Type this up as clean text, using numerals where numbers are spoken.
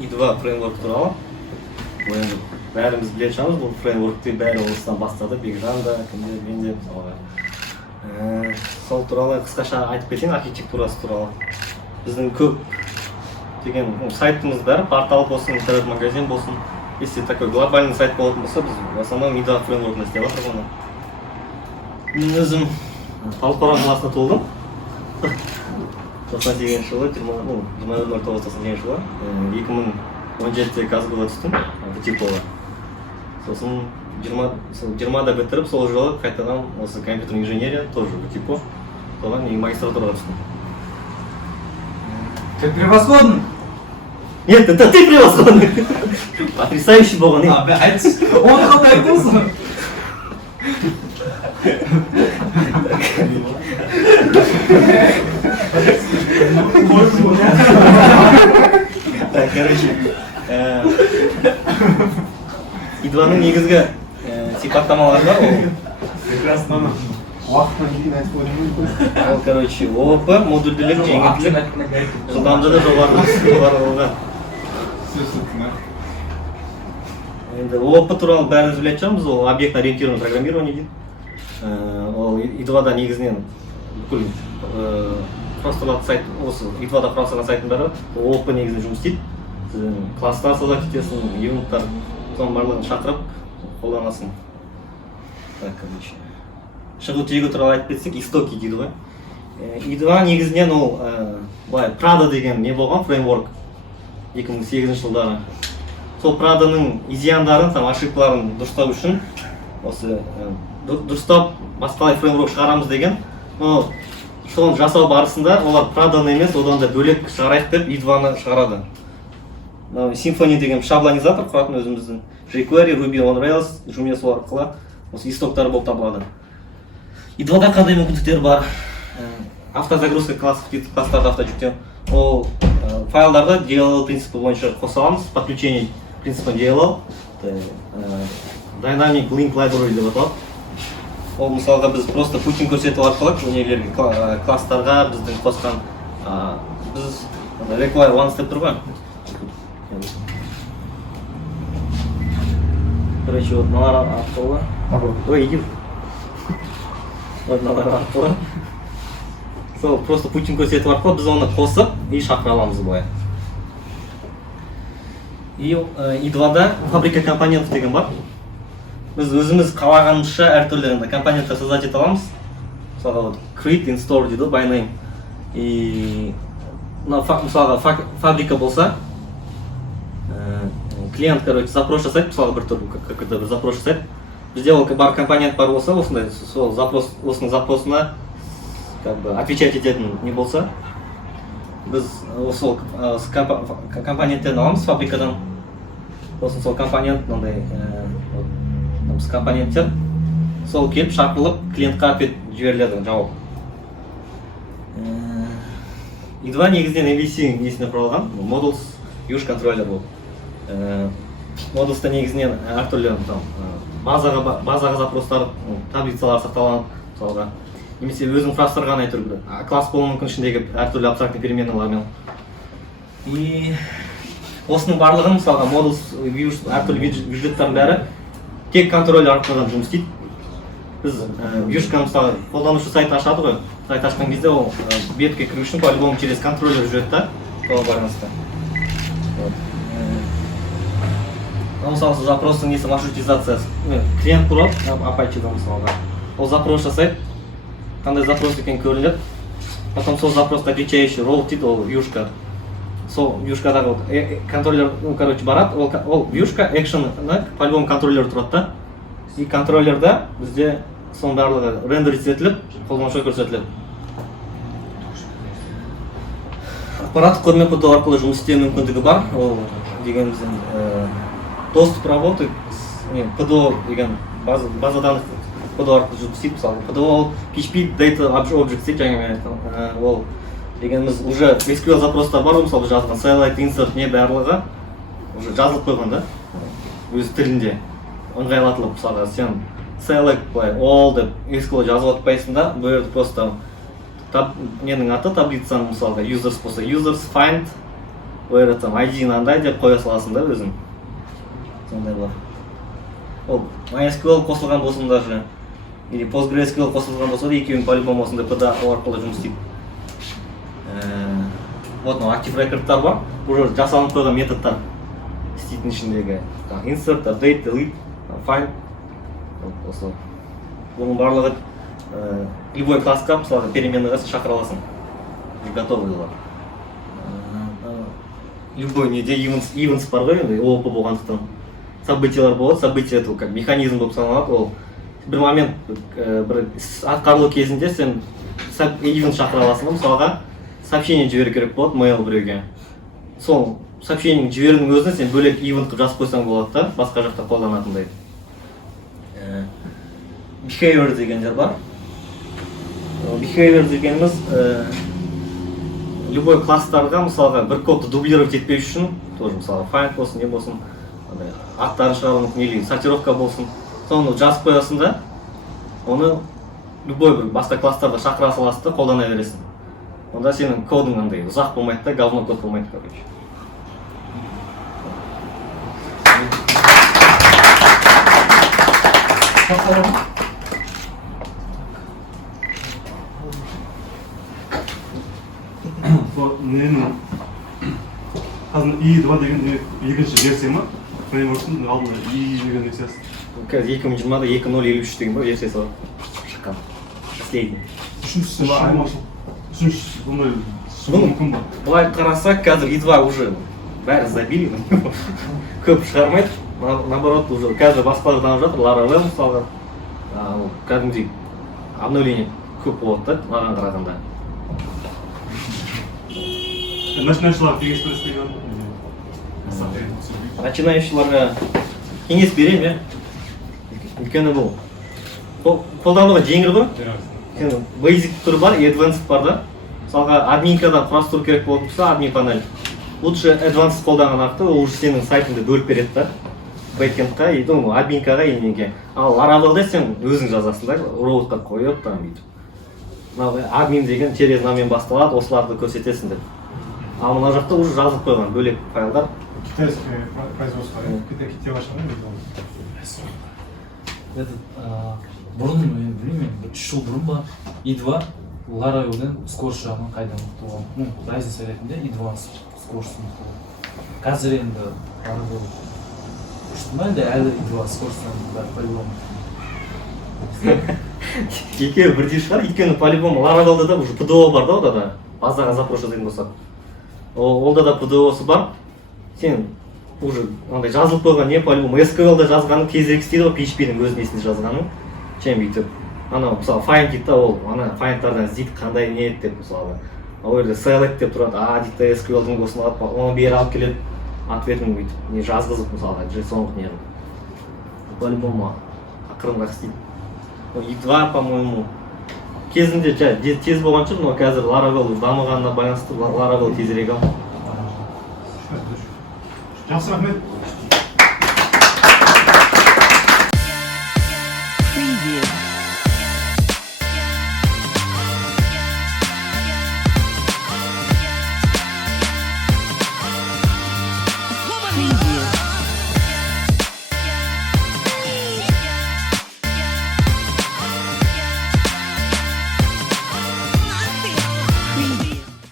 i2 фреймворк туралы. Бұл енді бәріміз біле жатамыз, бұл фреймворкты бәрі осыдан бастады, Бекжан да, кімдер, мен де мысалға. Сол туралы қысқаша айтып кетейін, архитектурасы туралы. Біздің көп деген сайтымыз бәрі, портал болсын, интернет-магазин болсын. Если такой глобальный сайт болатын болса, біз в основном i2 фреймворкында істеп жатырмыз оны. Мен өзім Талдықорған қаласында туылдым. 98 жылы, 20.09.98 жылы, 2017-де Казгуға түстім, ВТИКОға. Сосын 20-да бітіріп, сол жылы қайтадан осы компьютерный инженерия, тоже ВТИКО, соған мен магистратураға түстім. Ты превосходный! Нет, это ты превосходный! Потрясающий болған, а, айтшы, оны қалай болсын? Короче, i2-ның негізгі сипаттамаларында ол Прекрасно. Уақытын кейін айтып отырмын. Ол, короче, ООП, модульділік, жеңілділік, жылдамдығы жоғарылығы. Енді ООП туралы бәріміз білетін шығармыз, ол объектно-ориентированный программирование дейді. Ол i2-да негізінен бүкіл құрастырылатын сайт, осы i2-да құрастырылған сайттың бәрі ООП негізінен жұмыс істейді. Сіздің класстар создать етесің, юниттар, соның барлығын шақырып қолданасың. Так, короче. Шығу тегі туралы айтып кетсек, истоки дейді ғой. i2 негізінен ол Prada деген не болған, фреймворк 2008 жылдары. Сол Prada-ның изяндарын, ошибкаларын дұрыстау үшін, осы дұрыстап басқалай фреймворк шығарамыз деген, соны жасау барысында олар Prada-ны емес, одан да бөлек шығарайық деп i2-ны шығарады. Symfony деген шаблонизатор құратын өзіміздің jQuery, Ruby on Rails, Joomla сол арқылы осы истоктары болып табылады. i2-да қандай мүмкіндіктер бар? Автозагрузка классов дейді, класстарды автожүктеу. Ол файлдарды DLL принципі бойынша қоса аламыз, подключение принципін DLL, Dynamic Link Library деп аталады. Ол мысалға біз просто путин көрсету арқылы нелерге класстарға біздің қосқан біз require one step тұр ғой. Короче, вот мыналар арқылы. Ой, иди. Вот мыналар арқылы. Сол просто путин көрсету арқылы біз оны қосып и шақыра аламыз былай. И i2-да фабрика компонентов деген бар. Біз өзіміз қалағанымызша әртүрлі компоненттер создать ете аламыз. Мысалға create, install дейді, by name. И мысалға фабрика болса, клиент, короче, запрос жасайды, мысалға бір түрлі какой-то бір запрос жасайды. Бізде ол бар компонент бар болса, осындай, сол запрос, осының запросына отвечать ететін не болса, біз сол компоненттерін аламыз фабрикадан. Сосын сол компонент, мынандай компоненттер, сол келіп шақырылып клиентқа ответ жіберіледі, жауап. i2 негізінен MVC несіне құралған, Models Use Controller бұл. Models'та негізінен әртүрлі базаға запростар, таблицалар сақталған, мысалға. Немесе өзің құрастырған әйтеуір класс болуы мүмкін ішіндегі әртүрлі абстрактный переменналармен. И осының барлығын, мысалға, Models, әртүрлі виджеттардың бәрі тек контроль арқылы жұмыс істейді. Біз вьюшканы мысалы қолданушы сайт ашады ғой. Сайт ашқан кезде ол бетке кіру үшін по-любому через контроллер жүреді да, соған байланысты. Мысалы запростың несі маршрутизациясы. Клиент құрады, Apache-да мысалға. Ол запрос жасайды, қандай запрос екен көрінеді. Потом сол запросты отвечающий рол дейді, ол вьюшка. Сол вьюшкадағы контроллер, короче, барады, ол вьюшка, экшн-ны по-любому контроллер тұрады да. И контроллерда бізде соның барлығы рендер етіліп, қолданушыға көрсетіледі. Аппараттық көрме коды арқылы жұмыс істеу мүмкіндігі бар. Ол дегеніміздің доступ работы, PDO деген база данных PDO арқылы жұмыс істейді. Мысалы, PDO ол PHP Data Object дейді, жаңа мен айттым. Ол дегеніміз уже SQL запростар бар, мысалы жазған select, insert, не барлығы уже жазылып қойған да, өз тілінде. Ыңғайлатылып, мысалға, сен select, all деп SQL жазып отпайсың да, бұл жерде просто ненің аты таблицаның, мысалға, users болса, users, find, оятсам ID андай деп қоя саласың да өзің. Сондай бар. Ол MySQL қосылған болсын даже, или PostgreSQL қосылған болса да екеуін по-любому осындай PDA арқылы жұмыс істейді. Вот Active Record'тар бар, уже жасалынып қойған методтар істейтін ішіндегі insert, update, delete, find. Осы бұның барлығы любой классқа, мысалы переменныға шақыра аласың. Готовый олар. Любой неде events бар ғой, енді OOP болғандықтан. Событиялар болады, событие это как механизм болып саналады, ол бір момент бір атқарылу кезінде сен event шақыра аласың, мысалға сообщение жіберу керек болады mail біреуге. Сол сообщениені жіберудің өзіне сен бөлек event қып жазып қойсаң болады да, басқа жақта қолданатындай. Behavior дегендер бар. Behavior дегеніміз любой класстарға мысалға бір кодты дублировать етпеу үшін, тоже мысалы find болсын, не болсын, аттарын шығару мүмкін, или сортировка болсын, соны жазып қоясың да, оны любой бір басқа класстарда шақыра саласың да қолдана бересің. Онда сенің кодың андай ұзақ болмайды да, говно код болмайды, короче. Менің қазір i2 деген екінші версия ма? Фреймворктың алдында i деген версиясы. Қазір 2020-да 2.053 деген бар версиясы бар. Шыққан. Последний. Үшіншісі айырмашылық. Үшіншісі ондай шығуы мүмкін ба? Былай қарасақ, қазір i2 уже бәрі забили. Көп шығармайды. Наоборот, уже қазір басқалар дамып жатыр. Laravel мысалға. Кәдімгідей обновление көп болады да, маған қарағанда. Начинающийларға кеңес бересіз деген Начинающийларға кеңес беремін, иә. Өйткені бұл қолдануға жеңіл ғой. Basic түрі бар, Advanced бар да. Мысалға админкада құрастыру керек болатын болса, админ панель. Лучше Advanced қолданған арқылы, ол уже сенің сайтыңды бөліп береді да. Бэкэндқа, админкаға енеге. Ал Laravel'да сен өзің жазасың да, роутқа қойып, там бүйтіп. Админ деген через намен басталады, осыларды көрсетесің деп. Ал мына жақта уже жазып қойған бөлек файлдар. Китайское производство, кете башлады. Бұрын, мен білмеймін, 3 жыл бұрын ба, i2 Laravel'ден скорс жағынан қайда мықты болған. Разница ретінде i2 скорс мықты болған. Қазір енді Laravel күшті ма, енді әлі i2 скорстан бәрі по-любому. Екеуі бірдей шығар, өйткені по-любому Laravel'да да уже PDO бар да, ода да. Базаға запрос жасайтын болсақ. Олда да PDO-сы бар. Сен уже ондай жазылып қойған не по-любому SQL-да жазғаның кезек істейді ғой, PHP-дің өз несінде жазғаның. Чем бүйтіп, анау мысалы find дейді да, ол ана find-тардан іздейді қандай не еді деп мысалы. Ол жерде select деп тұрады, дейді SQL-дің осыны алып, оны бері алып келеді, ответін бүйтіп, не жазғызып мысалға, JSON-ғы не. По-любому ақырындырақ істейді. i2, по-моему, кезінде тез болған шығар, но қазір Laravel дамығанына байланысты Laravel тезірек ал. Жақсы рахмет.